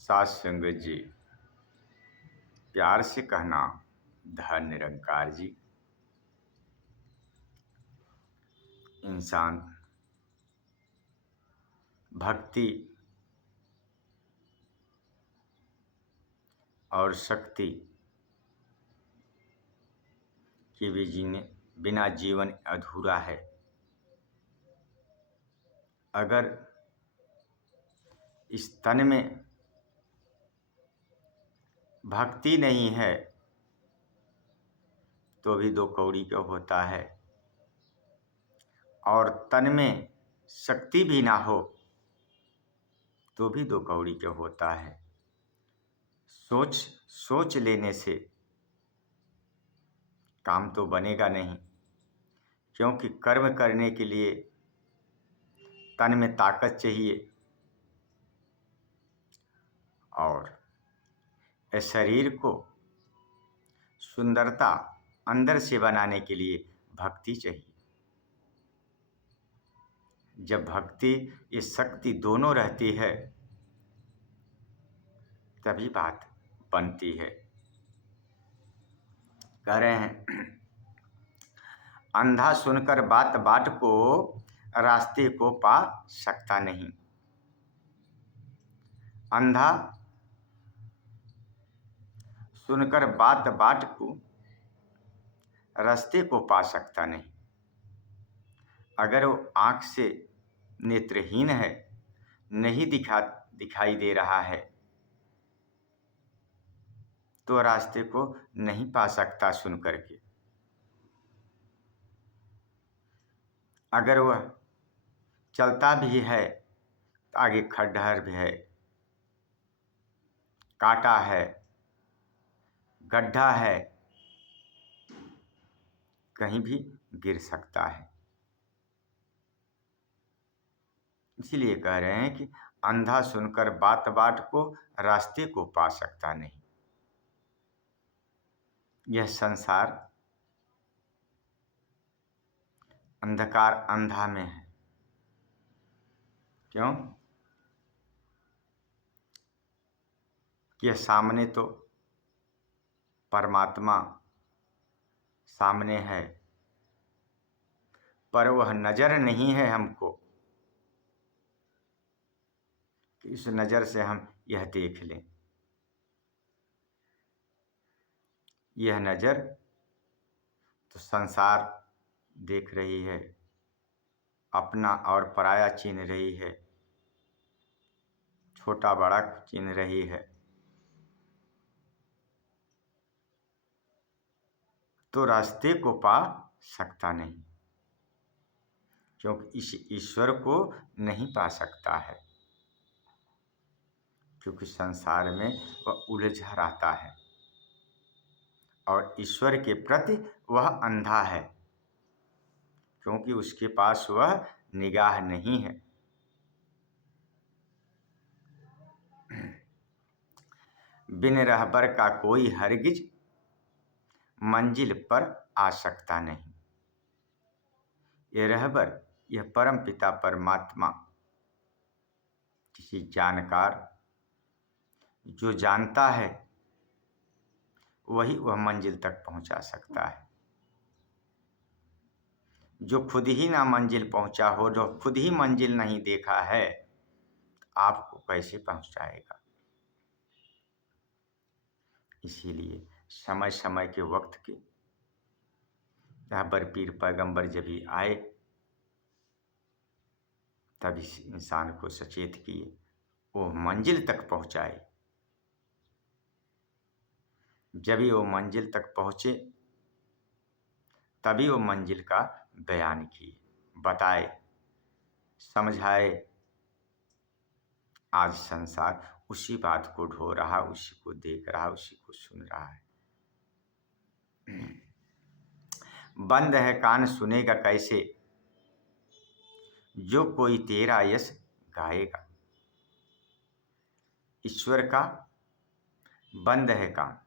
सात संगत जी, प्यार से कहना धन निरंकार जी। इंसान भक्ति और शक्ति के बिना जीवन अधूरा है। अगर इस तन में भक्ति नहीं है तो भी दो कौड़ी का होता है, और तन में शक्ति भी ना हो तो भी दो कौड़ी का होता है। सोच लेने से काम तो बनेगा नहीं, क्योंकि कर्म करने के लिए तन में ताकत चाहिए और इस शरीर को सुंदरता अंदर से बनाने के लिए भक्ति चाहिए। जब भक्ति ये शक्ति दोनों रहती है तभी बात बनती है। कह रहे हैं अंधा सुनकर बात बाट को रास्ते को पा सकता नहीं। अंधा सुनकर बात बाट को रास्ते को पा सकता नहीं। अगर वो आँख से नेत्रहीन है, नहीं दिखाई दे रहा है, तो रास्ते को नहीं पा सकता सुन करके। अगर वह चलता भी है तो आगे खड्डहर भी है, कांटा है, गड्ढा है, कहीं भी गिर सकता है। इसलिए कह रहे हैं कि अंधा सुनकर बात बाट को रास्ते को पा सकता नहीं। यह संसार अंधकार अंधा में है। क्यों? कि सामने तो परमात्मा सामने है, पर वह नजर नहीं है हमको कि इस नजर से हम यह देख लें। यह नजर तो संसार देख रही है, अपना और पराया छीन रही है, छोटा बड़ा छीन रही है। तो रास्ते को पा सकता नहीं, क्योंकि इस ईश्वर को नहीं पा सकता है, क्योंकि संसार में वह उलझा रहता है और ईश्वर के प्रति वह अंधा है, क्योंकि उसके पास वह निगाह नहीं है। बिन रहबर का कोई हरगिज मंजिल पर आ सकता नहीं। यह रहबर, यह परम पिता परमात्मा, किसी जानकार जो जानता है वही वह मंजिल तक पहुंचा सकता है। जो खुद ही ना मंजिल पहुंचा हो, जो खुद ही मंजिल नहीं देखा है, आपको कैसे पहुंचाएगा? इसीलिए समय समय के वक्त के रहबर पीर पैगंबर जब भी आए तब इस इंसान को सचेत किए, वो मंजिल तक पहुंचाए। जब ही वो मंजिल तक पहुंचे तभी वो मंजिल का बयान किए, बताए, समझाए। आज संसार उसी बात को ढो रहा, उसी को देख रहा, उसी को सुन रहा है। बंद है कान सुनेगा कैसे, जो कोई तेरा यश गाएगा। ईश्वर का बंद है कान,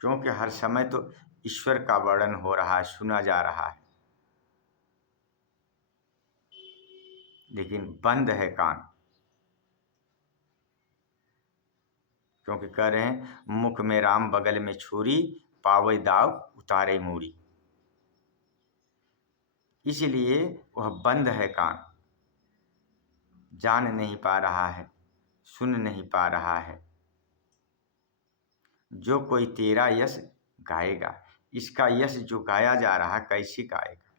क्योंकि हर समय तो ईश्वर का वर्णन हो रहा है, सुना जा रहा है, लेकिन बंद है कान क्योंकि कह रहे हैं मुख में राम बगल में छुरी, पावे दाव उतारे मूरी। इसलिए वह बंद है कान, जान नहीं पा रहा है, सुन नहीं पा रहा है। जो कोई तेरा यश गाएगा, इसका यश जो गाया जा रहा कैसे गाएगा,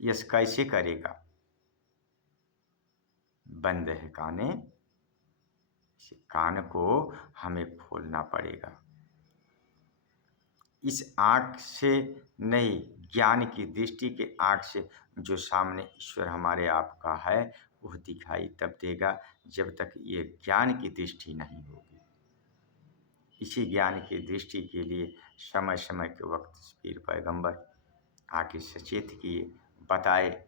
यश कैसे करेगा? बंद है काने, इस कान को हमें खोलना पड़ेगा। इस आँख से नहीं, ज्ञान की दृष्टि के आँख से जो सामने ईश्वर हमारे आपका है वह दिखाई तब देगा, जब तक ये ज्ञान की दृष्टि नहीं होगी। इसी ज्ञान की दृष्टि के लिए समय समय के वक्त पीर पैगंबर आके सचेत किए, बताए।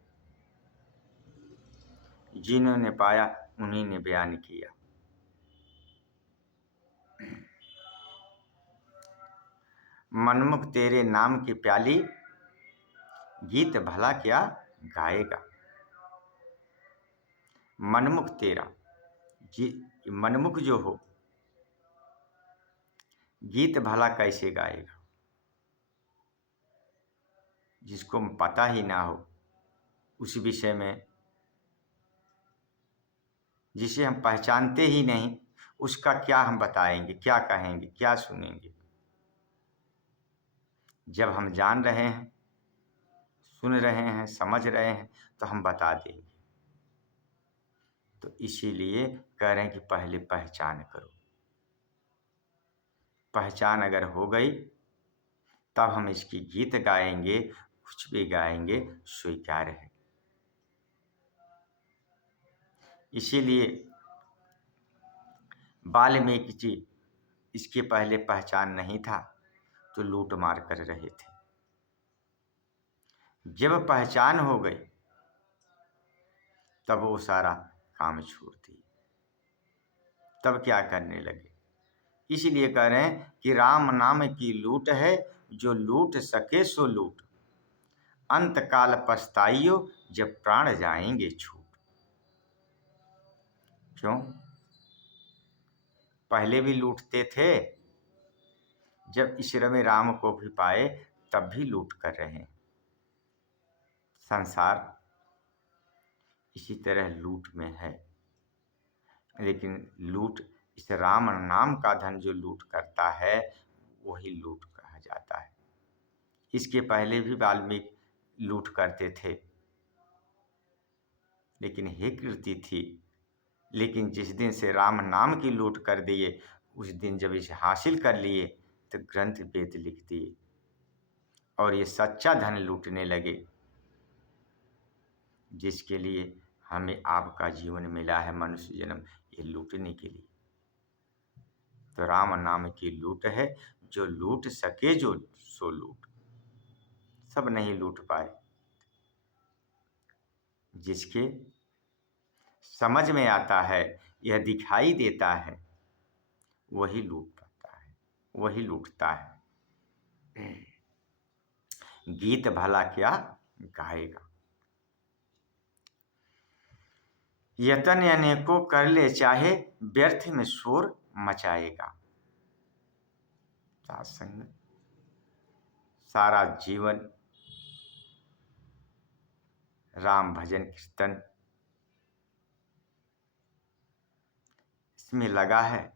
जिन्होंने पाया उन्हीं ने बयान किया। मनमुख तेरे नाम की प्याली, गीत भला क्या गाएगा। मनमुख तेरा, मनमुख जो हो गीत भला कैसे गाएगा? जिसको पता ही ना हो उस विषय में, जिसे हम पहचानते ही नहीं, उसका क्या हम बताएंगे, क्या कहेंगे, क्या सुनेंगे? जब हम जान रहे हैं, सुन रहे हैं, समझ रहे हैं तो हम बता देंगे। तो इसीलिए कह रहे हैं कि पहले पहचान करो। पहचान अगर हो गई तब हम इसकी गीत गाएंगे, कुछ भी गाएंगे स्वीकार है। इसीलिए वाल्मीकि जी इसके पहले पहचान नहीं था तो लूट मार कर रहे थे। जब पहचान हो गई तब वो सारा काम छोड़ दिए, तब क्या करने लगे। इसलिए कह रहे हैं कि राम नाम की लूट है, जो लूट सके सो लूट, अंत काल पछताइयो जब प्राण जाएंगे छूट। क्यों? पहले भी लूटते थे, जब ईश्वर में राम को भी पाए तब भी लूट कर रहे हैं। संसार इसी तरह लूट में है, लेकिन लूट इस राम नाम का धन जो लूट करता है वही लूट कहा जाता है। इसके पहले भी वाल्मीकि लूट करते थे, लेकिन हे कीर्ति थी। लेकिन जिस दिन से राम नाम की लूट कर दिए, उस दिन जब इसे हासिल कर लिए तो ग्रंथ वेद लिख दिए और ये सच्चा धन लूटने लगे, जिसके लिए हमें आपका जीवन मिला है, मनुष्य जन्म, ये लूटने के लिए। तो राम नाम की लूट है, जो लूट सके जो सो लूट। सब नहीं लूट पाए, जिसके समझ में आता है, यह दिखाई देता है, वही लूट पाता है, वही लूटता है। गीत भला क्या गाएगा। यतन अनेकों कर ले चाहे, व्यर्थ में शोर मचाएगा। सात्संग सारा जीवन राम भजन कीर्तन इसमें लगा है,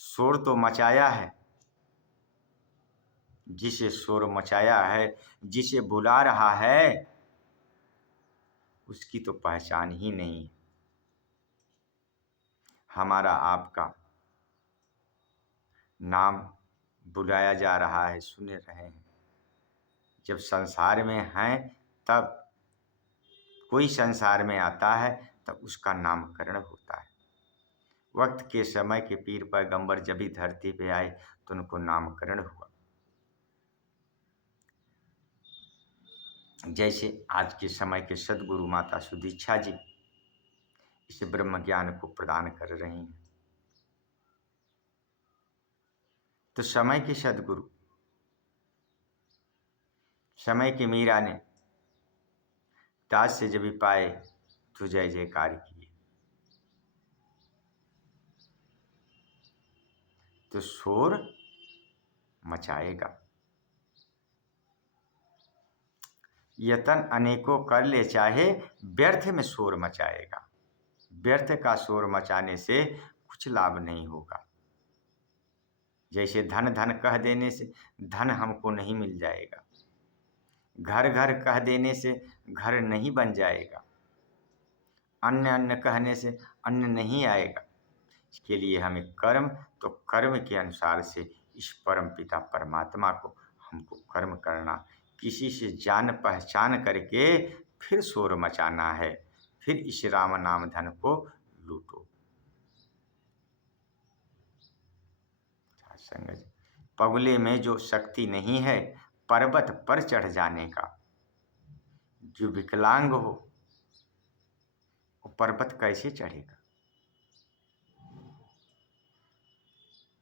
शोर तो मचाया है। जिसे शोर मचाया है, जिसे बुला रहा है, उसकी तो पहचान ही नहीं। हमारा आपका नाम बुलाया जा रहा है, सुन रहे हैं। जब संसार में हैं तब कोई संसार में आता है तब उसका नामकरण होता है। वक्त के समय के पीर पैगंबर जब भी धरती पे आए तो उनको नामकरण हुआ। जैसे आज के समय के सदगुरु माता सुदीक्षा जी इस ब्रह्म ज्ञान को प्रदान कर रही हैं। तो समय के सदगुरु, समय की मीरा ने दास से जब भी पाए तो जय जयकार किए। तो शोर मचाएगा। यतन अनेकों कर ले चाहे, व्यर्थ में शोर मचाएगा। व्यर्थ का शोर मचाने से कुछ लाभ नहीं होगा। जैसे धन धन कह देने से धन हमको नहीं मिल जाएगा, घर घर कह देने से घर नहीं बन जाएगा, अन्न अन्न कहने से अन्न नहीं आएगा। इसके लिए हमें कर्म, तो कर्म के अनुसार से इस परम पिता परमात्मा को हमको कर्म करना, किसी से जान पहचान करके फिर शोर मचाना है, फिर इस राम नाम धन को लूटो। संगत, पगले में जो शक्ति नहीं है पर्वत पर चढ़ जाने का, जो विकलांग हो वो पर्वत कैसे चढ़ेगा?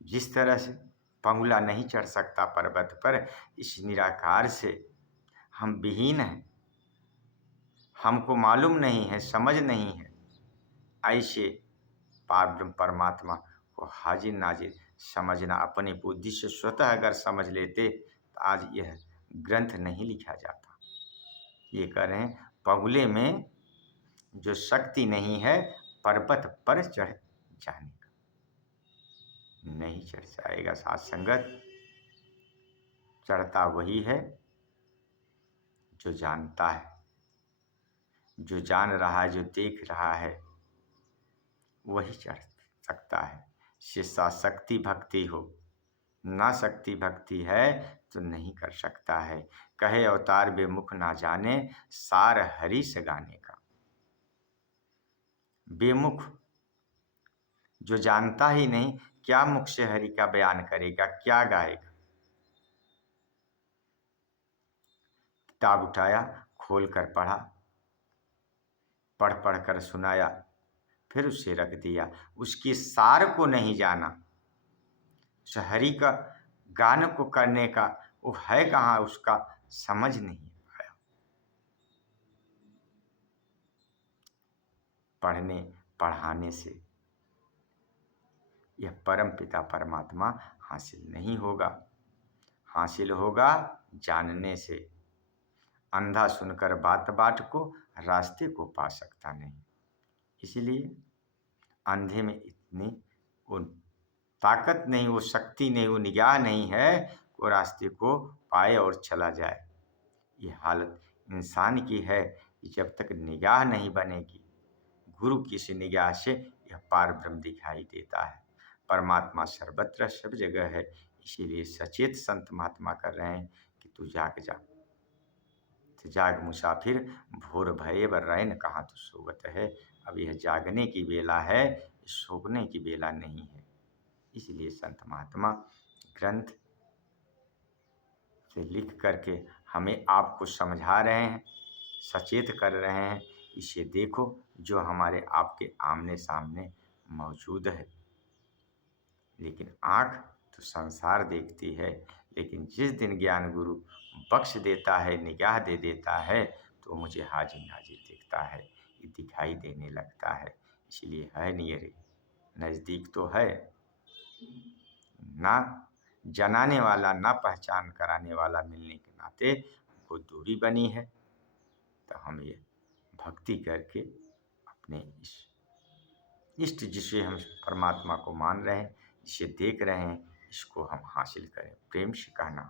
जिस तरह से पंगुला नहीं चढ़ सकता पर्वत पर, इस निराकार से हम विहीन हैं, हमको मालूम नहीं है, समझ नहीं है, ऐसे पार परमात्मा को हाजिर नाजिर समझना, अपनी बुद्धि से स्वतः अगर समझ लेते तो आज यह ग्रंथ नहीं लिखा जाता। ये कह रहे हैं पगुले में जो शक्ति नहीं है पर्वत पर चढ़ जाने का, नहीं चढ़ जाएगा। साथ संगत, चढ़ता वही है जो जानता है, जो जान रहा है, जो देख रहा है, वही चढ़ सकता है। शिष्या शक्ति भक्ति हो, ना शक्ति भक्ति है तो नहीं कर सकता है। कहे अवतार बेमुख ना जाने, सार हरि से गाने का। बेमुख जो जानता ही नहीं, क्या मुख से हरि का बयान करेगा, क्या गाएगा? किताब उठाया, खोल कर पढ़ा, पढ़ पढ़ कर सुनाया, फिर उसे रख दिया, उसकी सार को नहीं जाना, उस हरि का गान को करने का वो है कहाँ, उसका समझ नहीं आया। पढ़ने पढ़ाने से यह परम पिता परमात्मा हासिल नहीं होगा, हासिल होगा जानने से। अंधा सुनकर बात बाट को रास्ते को पा सकता नहीं। इसलिए अंधे में इतनी वो ताकत नहीं, वो शक्ति नहीं, वो निगाह नहीं है वो रास्ते को पाए और चला जाए। ये हालत इंसान की है कि जब तक निगाह नहीं बनेगी, गुरु की सी निगाह से यह पार ब्रह्म दिखाई देता है। परमात्मा सर्वत्र सब जगह है, इसीलिए सचेत संत महात्मा कर रहे हैं कि तू जाग जा, तो जाग मुसाफिर, भोर भये बर रैन कहाँ तू सोवत है। अब यह जागने की बेला है, सोने की बेला नहीं है। इसलिए संत महात्मा ग्रंथ से लिख करके हमें आपको समझा रहे हैं, सचेत कर रहे हैं। इसे देखो जो हमारे आपके आमने सामने मौजूद है। लेकिन आँख तो संसार देखती है, लेकिन जिस दिन ज्ञान गुरु बख्श देता है, निगाह दे देता है, तो मुझे हाजिर नाजिर दिखता है, ये दिखाई देने लगता है। इसलिए है नियरे, नज़दीक तो है, ना जनाने वाला, ना पहचान कराने वाला मिलने के नाते हमको दूरी बनी है। तो हम ये भक्ति करके अपने इस इष्ट, जिसे हम परमात्मा को मान रहे हैं, जिसे देख रहे हैं, इसको हम हासिल करें। प्रेम से कहना